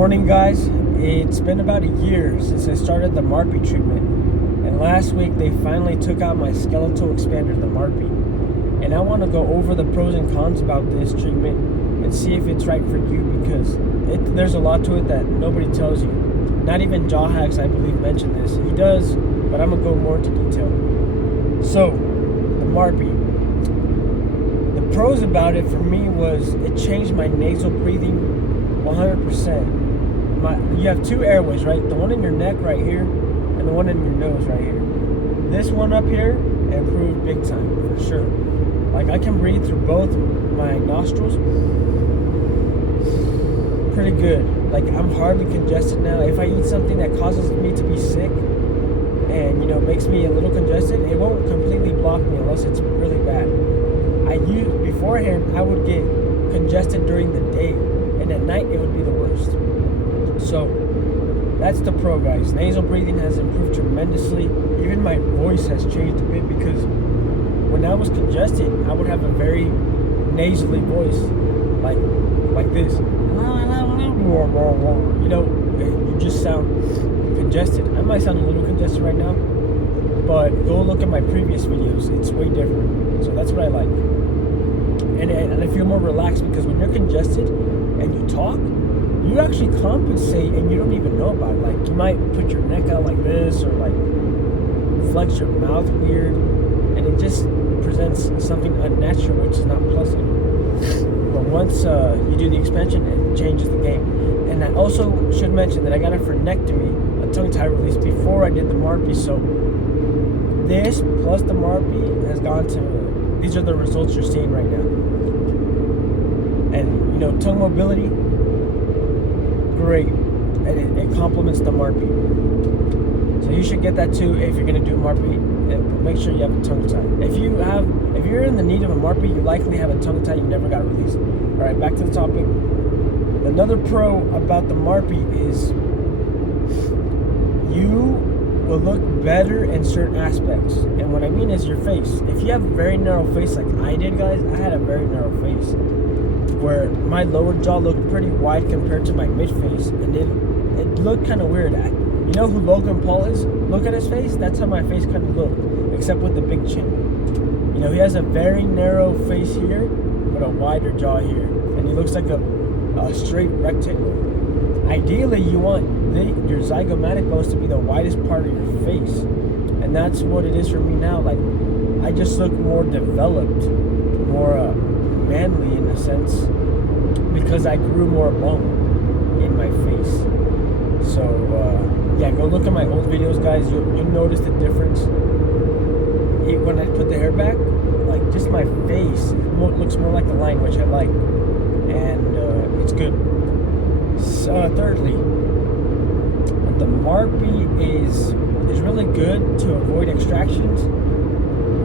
Morning, guys. It's been about a year since I started the Marpe treatment, and last week they finally took out my skeletal expander, the Marpe. And I want to go over the pros and cons about this treatment and see if it's right for you, because there's a lot to it that nobody tells you. Not even Jaw Hacks, I believe, mentioned this. He does, but I'm going to go more into detail. So, the Marpe. The pros about it for me was it changed my nasal breathing 100%. You have two airways, right? The one in your neck right here and the one in your nose right here. This one up here improved big time, for sure. Like, I can breathe through both my nostrils pretty good. Like, I'm hardly congested now. If I eat something that causes me to be sick and, makes me a little congested, it won't completely block me unless it's really bad. Beforehand, I would get congested during the day, and at night it would be the worst. So that's the pro, guys. Nasal breathing has improved tremendously. Even my voice has changed a bit, because when I was congested, I would have a very nasally voice, like this. You just sound congested. I might sound a little congested right now, but go look at my previous videos. It's way different. So that's what I like. And I feel more relaxed, because when you're congested and you talk, you actually compensate and you don't even know about it. Like, you might put your neck out like this, or like flex your mouth weird, and it just presents something unnatural, which is not pleasant. But once you do the expansion, it changes the game. And I also should mention that I got a frenectomy, a tongue tie release, before I did the Marpe. So this plus the Marpe has gone to, these are the results you're seeing right now. And tongue mobility, great, and it complements the Marpe. So you should get that too if you're gonna do Marpe. But make sure you have a tongue tie. If you're in the need of a Marpe, you likely have a tongue tie you never got released. All right, back to the topic. Another pro about the Marpe is you will look better in certain aspects. And what I mean is your face. If you have a very narrow face like I did, guys, I had a very narrow face, where my lower jaw looked pretty wide compared to my mid face, and it looked kind of weird. You know who Logan Paul is? Look at his face. That's how my face kind of looked, except with the big chin. He has a very narrow face here, but a wider jaw here, and he looks like a straight rectangle. Ideally, you want your zygomatic bones to be the widest part of your face, and that's what it is for me now. Like, I just look more developed, more manly in a sense, because I grew more bone in my face. So yeah, go look at my old videos, guys. You'll notice the difference. When I put the hair back, like, just my face looks more like a line, which I like, and it's good. So thirdly, the Marpe is really good to avoid extractions.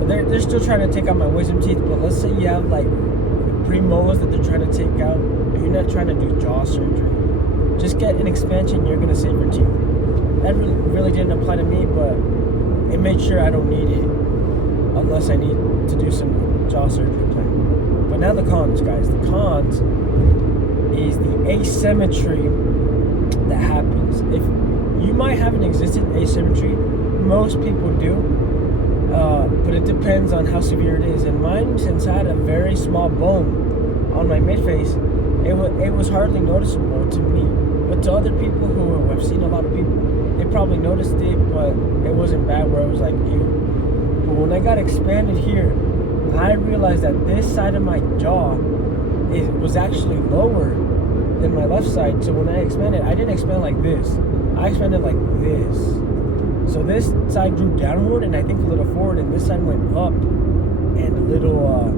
They're still trying to take out my wisdom teeth, but let's say you have like premolars that they're trying to take out, and you're not trying to do jaw surgery. Just get an expansion, you're gonna save your teeth. That really didn't apply to me, but it made sure I don't need it unless I need to do some jaw surgery plan. But now the cons, guys. The cons is the asymmetry that happens. If you might have an existing asymmetry, most people do, but it depends on how severe it is. And mine, since I had a very small bone on my midface, it was hardly noticeable to me. But to other people who have seen a lot of people, they probably noticed it, but it wasn't bad where it was like, ew. But when I got expanded here, I realized that this side of my jaw was actually lower than my left side. So when I expanded, I didn't expand like this. I expanded like this. So this side drew downward, and I think a little forward, and this side went up and a little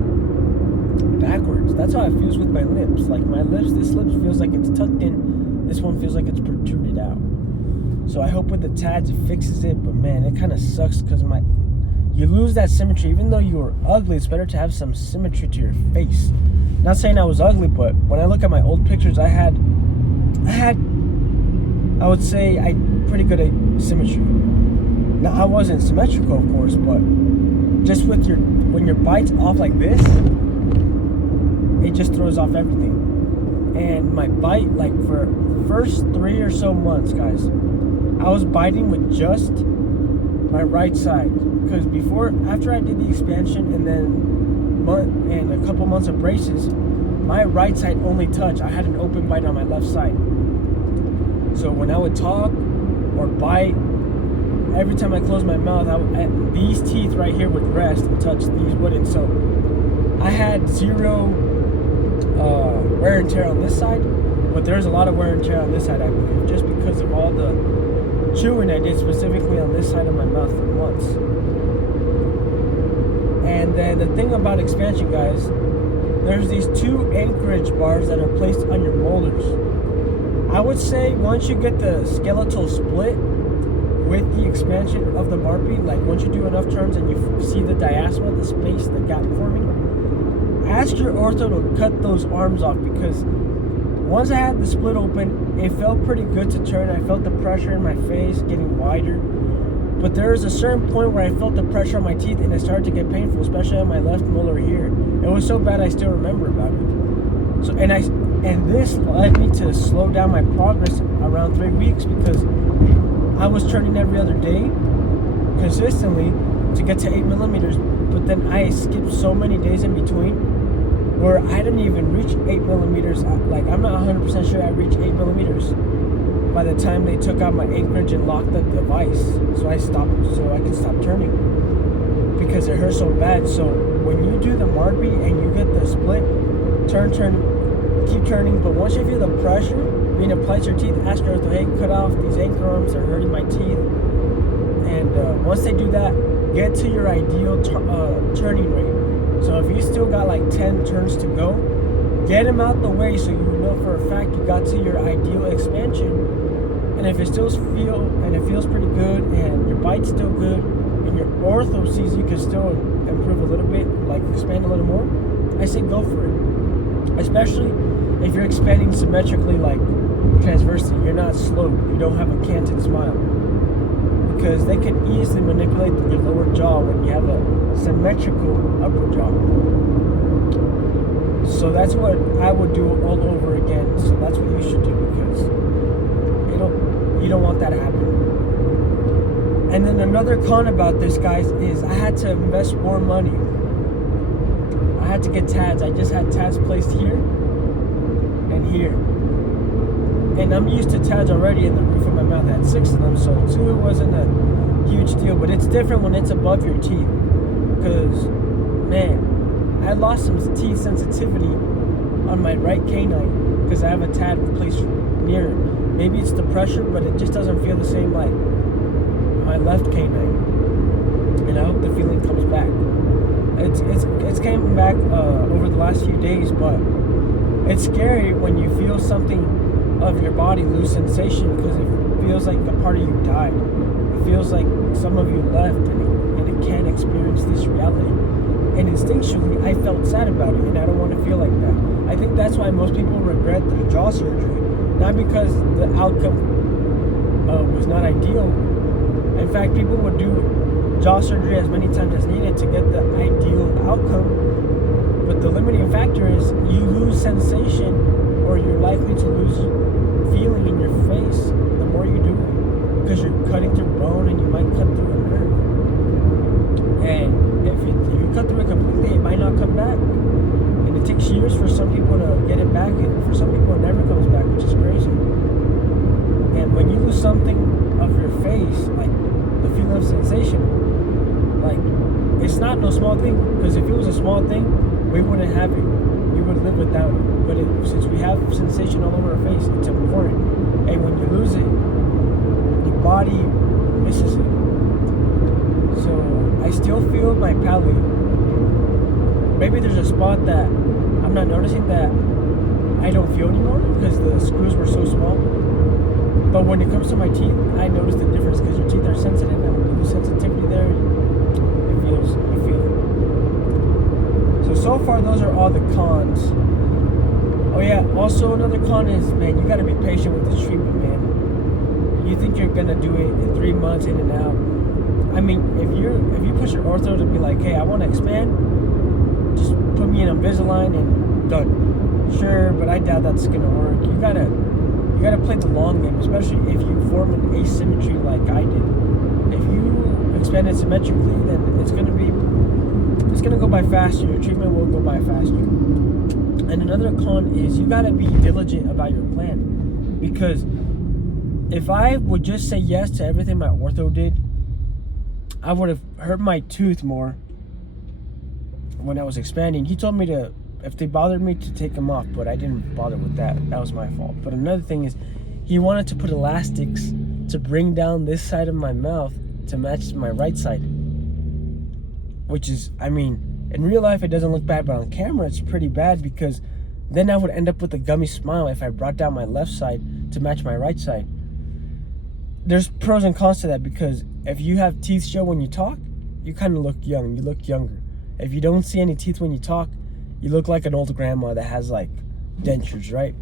backwards. That's how it feels with my lips. Like, my lips, this lip feels like it's tucked in. This one feels like it's protruded out. So I hope with the tabs it fixes it, but man, it kind of sucks, because you lose that symmetry. Even though you were ugly, it's better to have some symmetry to your face. Not saying I was ugly, but when I look at my old pictures, I would say I pretty good at symmetry. Now, I wasn't symmetrical, of course, but just with when your bite's off like this, it just throws off everything. And my bite, like for first 3 or so months, guys, I was biting with just my right side. Because after I did the expansion and then a couple months of braces, my right side only touched. I had an open bite on my left side. So when I would talk or bite, every time I closed my mouth, these teeth right here would rest and touch, these wouldn't. So I had zero wear and tear on this side, but there's a lot of wear and tear on this side, I believe, just because of all the chewing I did specifically on this side of my mouth for months. And then the thing about expansion, guys, there's these 2 anchorage bars that are placed on your molars. I would say once you get the skeletal split with the expansion of the Marpe, like once you do enough turns and you see the diastema, the space, the gap forming, ask your ortho to cut those arms off, because once I had the split open, it felt pretty good to turn. I felt the pressure in my face getting wider, but there was a certain point where I felt the pressure on my teeth and it started to get painful, especially on my left molar here. It was so bad I still remember about it. So and this led me to slow down my progress around 3 weeks, because I was turning every other day consistently to get to 8 millimeters, but then I skipped so many days in between where I didn't even reach 8 millimeters. Like, I'm not 100% sure I reached 8 millimeters by the time they took out my anchorage and locked the device, so I could stop turning, because it hurt so bad. So when you do the Marpe and you get the split, turn, keep turning, but once you feel the pressure being applied to your teeth, ask your ortho, hey, cut off these anchor arms, they're hurting my teeth. And once they do that, get to your ideal turning rate. So if you still got like 10 turns to go, get them out the way so you know for a fact you got to your ideal expansion. And if it feels pretty good and your bite's still good and your ortho sees you can still improve a little bit, like expand a little more, I say go for it. Especially if you're expanding symmetrically, like transversely, you're not sloped, you don't have a canted smile. Because they can easily manipulate your lower jaw when you have a symmetrical upper jaw. So that's what I would do all over again. So that's what you should do, because you don't want that to happen. And then another con about this, guys, is I had to invest more money. I had to get tabs. I just had tabs placed here and here. And I'm used to tabs already in the roof of my mouth. I had 6 of them, so 2 wasn't a huge deal. But it's different when it's above your teeth. Because, man, I lost some teeth sensitivity on my right canine because I have a tab placed near it. Maybe it's the pressure, but it just doesn't feel the same like my left canine. And I hope the feeling comes back. It's came back over the last few days, but it's scary when you feel something of your body lose sensation, because it feels like a part of you died. It feels like some of you left, and it can't experience this reality. And instinctually, I felt sad about it, and I don't want to feel like that. I think that's why most people regret their jaw surgery, not because the outcome was not ideal. In fact, people would do jaw surgery as many times as needed to get the ideal outcome. But the limiting factor is you lose sensation, or you're likely to lose feeling in your face the more you do it, because you're cutting through bone and you might cut through a nerve. And if you cut through it completely, it might not come back. And it takes years for some people to get it back, and for some people it never comes back, which is crazy. And when you lose something of your face, like the feeling of sensation, like, it's not no small thing, because if it was a small thing, we wouldn't have it. We would live without it. But since we have sensation all over our face, it's important. And when you lose it, your body misses it. So I still feel my palate. Maybe there's a spot that I'm not noticing that I don't feel anymore because the screws were so small. But when it comes to my teeth, I notice the difference, because your teeth are sensitive, and when you lose sensitivity there, you feel it. So far, those are all the cons. Oh yeah, also another con is, man, you gotta be patient with this treatment, man. You think you're gonna do it in 3 months in and out. I mean, if you push your ortho to be like, hey, I wanna expand, just put me in Invisalign and done. Sure, but I doubt that's gonna work. You gotta play the long game, especially if you form an asymmetry like I did. If you expand it symmetrically, then it's gonna go by faster. Your treatment will go by faster. And another con is you gotta be diligent about your plan, because if I would just say yes to everything my ortho did, I would have hurt my tooth more when I was expanding. He told me to, if they bothered me, to take them off, but I didn't bother with that. That was my fault. But another thing is, he wanted to put elastics to bring down this side of my mouth to match my right side. Which is, I mean, in real life it doesn't look bad, but on camera it's pretty bad, because then I would end up with a gummy smile if I brought down my left side to match my right side. There's pros and cons to that, because if you have teeth show when you talk, you kind of look young. You look younger. If you don't see any teeth when you talk, you look like an old grandma that has like dentures, right?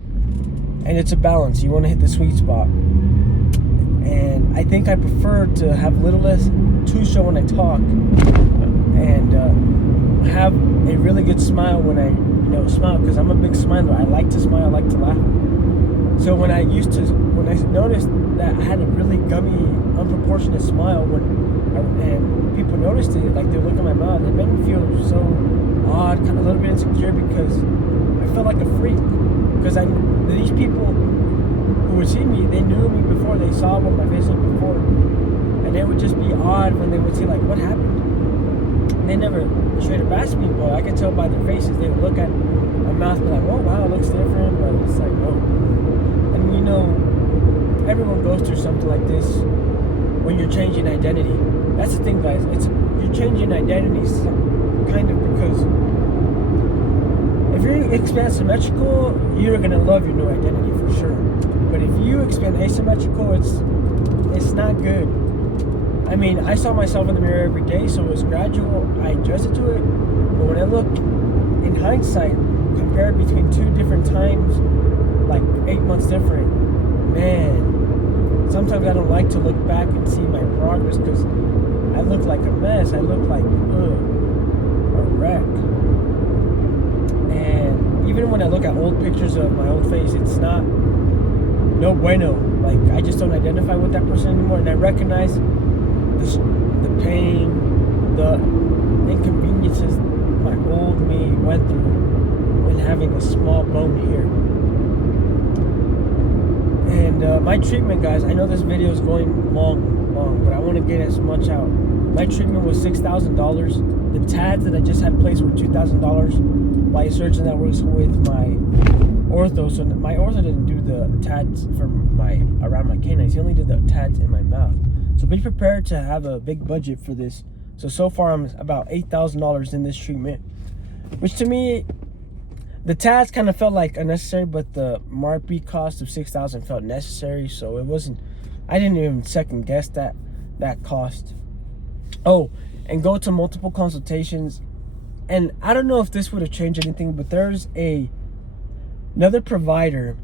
And it's a balance. You want to hit the sweet spot. And I think I prefer to have a little less tooth show when I talk, and have a really good smile when I smile, because I'm a big smiler. I like to smile. I like to laugh. So when I noticed that I had a really gummy, unproportionate smile, and people noticed it, like they look at my mouth, it made me feel so odd, kind of a little bit insecure, because I felt like a freak. Because these people who would see me, they knew me before, they saw what my face looked before, and it would just be odd when they would say like, "What happened?" And they never straight up asked me, but I could tell by their faces. They would look at my mouth and be like, "Oh wow, it looks different," but it's like, no. And everyone goes through something like this when you're changing identity. That's the thing, guys. You're changing identities, kind of, because if you expand symmetrical, you're gonna love your new identity for sure. But if you expand asymmetrical, it's not good. I mean, I saw myself in the mirror every day, so it was gradual. I adjusted to it. But when I look in hindsight, compared between two different times, like 8 months different, man, sometimes I don't like to look back and see my progress, because I look like a mess. I look like a wreck. And even when I look at old pictures of my old face, it's no bueno. Like, I just don't identify with that person anymore, and I recognize the pain, the inconveniences my old me went through when having a small bone here. And my treatment, guys, I know this video is going long, but I want to get as much out. My treatment was $6,000. The tads that I just had placed were $2,000 by a surgeon that works with my ortho. So my ortho didn't do the tads around my canines. He only did the tads in my mouth. So be prepared to have a big budget for this. So far I'm about $8,000 in this treatment, which to me, the tads kind of felt like unnecessary, but the Marpe cost of $6,000 felt necessary. So it wasn't. I didn't even second guess that cost. Oh, and go to multiple consultations. And I don't know if this would have changed anything, but there's another provider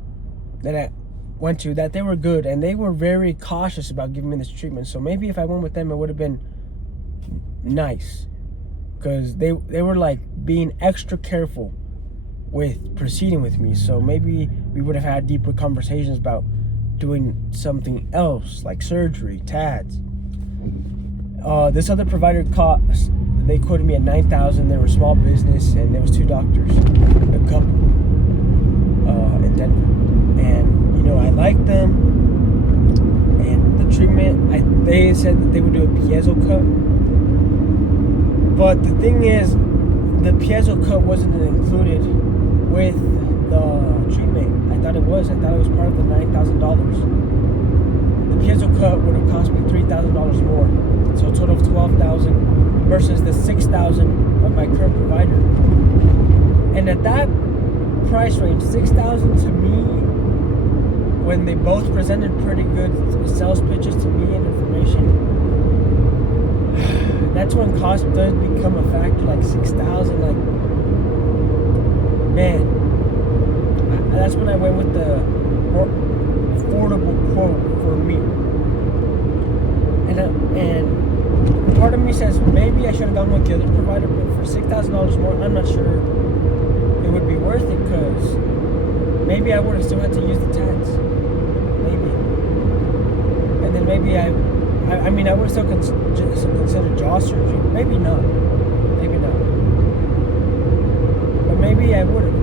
that I went to that they were good, and they were very cautious about giving me this treatment. So maybe if I went with them, it would have been nice, because they were like being extra careful with proceeding with me. So maybe we would have had deeper conversations about doing something else, like surgery, tads. This other provider they quoted me at $9,000. They were a small business, and there was 2 doctors, a couple, in Denver. And I liked them, and the treatment, they said that they would do a piezo cut. But the thing is, the piezo cut wasn't included with the treatment. I thought it was part of the $9,000. The piezo cut would have cost me $3,000 more. So a total of $12,000 versus the $6,000 of my current provider. And at that price range, $6,000 to me, when they both presented pretty good sales pitches to me and information, that's when cost does become a factor. Like $6,000, like, man, that's when I went with the more affordable quote for me. And part of me says maybe I should have gone with the other provider, but for $6,000 more, I'm not sure it would be worth it, because maybe I would have still had to use the tats. Maybe. And then maybe I would have still considered jaw surgery. Maybe not. Maybe not. But maybe I would have.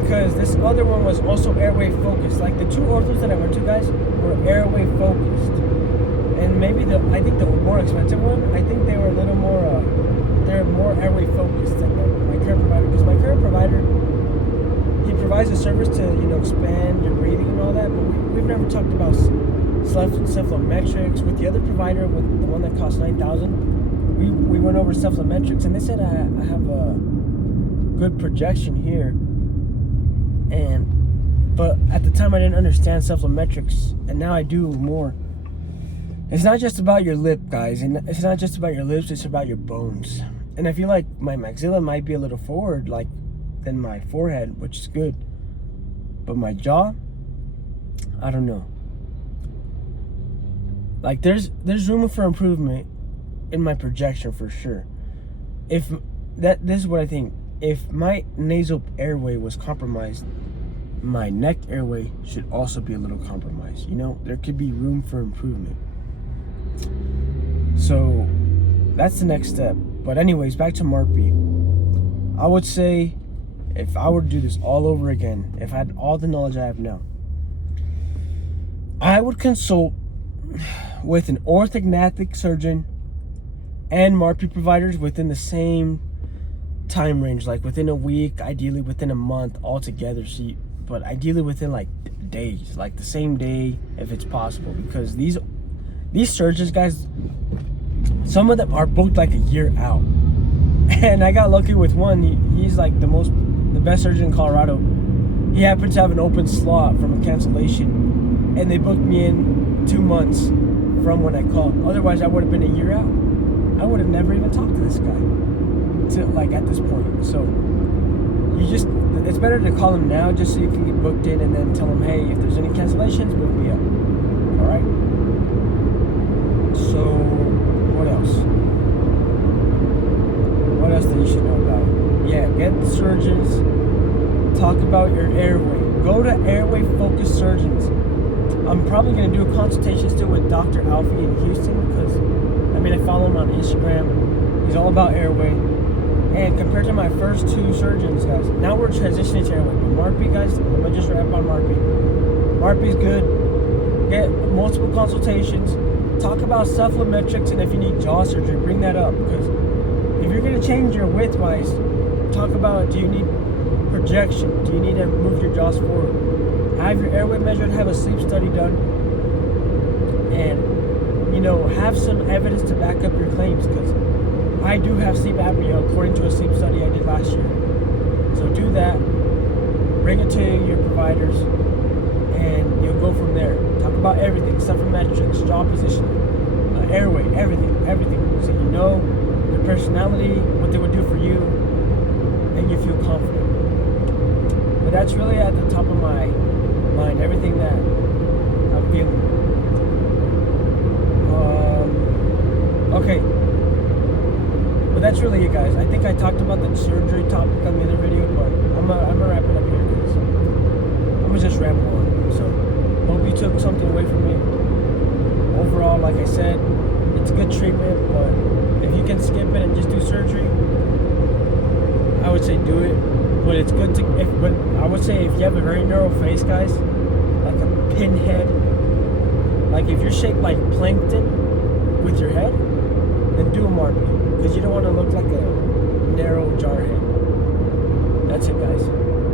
Because this other one was also airway focused. Like the two orthos that I went to, guys, were airway focused. And maybe I think the more expensive one, I think they were a little more, they're more airway focused than my current provider. Because my current provider, he provides a service to, expand your breathing and all that, but we've never talked about cephalometrics. With the other provider, with the one that cost $9,000, we went over cephalometrics, and they said I have a good projection here. But at the time I didn't understand cephalometrics, and now I do more. It's not just about your lip, guys, and it's not just about your lips, it's about your bones. And I feel like my maxilla might be a little forward, than my forehead, which is good. But my jaw, I don't know. Like there's room for improvement in my projection for sure. This is what I think. If my nasal airway was compromised, my neck airway should also be a little compromised. There could be room for improvement. So that's the next step. But anyways, back to Marpe. I would say if I were to do this all over again, if I had all the knowledge I have now, I would consult with an orthodontic surgeon and Marpe providers within the same time range, like within a week, ideally within a month altogether. But ideally within days, like the same day if it's possible, because these surgeons, guys, some of them are booked like a year out. And I got lucky with one. He's like the best surgeon in Colorado. He happened to have an open slot from a cancellation, and they booked me in 2 months from when I called. Otherwise I would have been a year out. I would have never even talked to this guy at this point. So it's better to call him now just so you can get booked in, and then tell him, hey, if there's any cancellations, book me up. All right. So what else? What else that you should know about? Yeah, get the surgeons. Talk about your airway. Go to airway focused surgeons. I'm probably gonna do a consultation still with Dr. Alfie in Houston, because I follow him on Instagram. He's all about airway. And compared to my first two surgeons, guys, now we're transitioning to airway. But Marpe, guys, I'm gonna just wrap on Marpe. Marpe's good. Get multiple consultations. Talk about cephalometrics, and if you need jaw surgery, bring that up. Because if you're gonna change your width-wise, talk about, do you need projection? Do you need to move your jaws forward? Have your airway measured, have a sleep study done, and have some evidence to back up your claims, because I do have sleep apnea according to a sleep study I did last year. So do that, bring it to your providers, and you'll go from there. Talk about everything, cephalometrics, jaw position, airway, everything. So your personality, what they would do for you, and you feel confident. But that's really at the top of my mind, everything that I'm feeling. Okay. But that's really it, guys. I think I talked about the surgery topic on the other video, but I'm gonna wrap it up here, because I'm gonna just ramble on. So hope you took something away from me. Overall, like I said, it's a good treatment, but if you can skip it and just do surgery, I would say do it. But it's good but I would say if you have a very narrow face, guys, like a pinhead, like if you're shaped like plankton with your head, then do a Marpe, because you don't want to look like a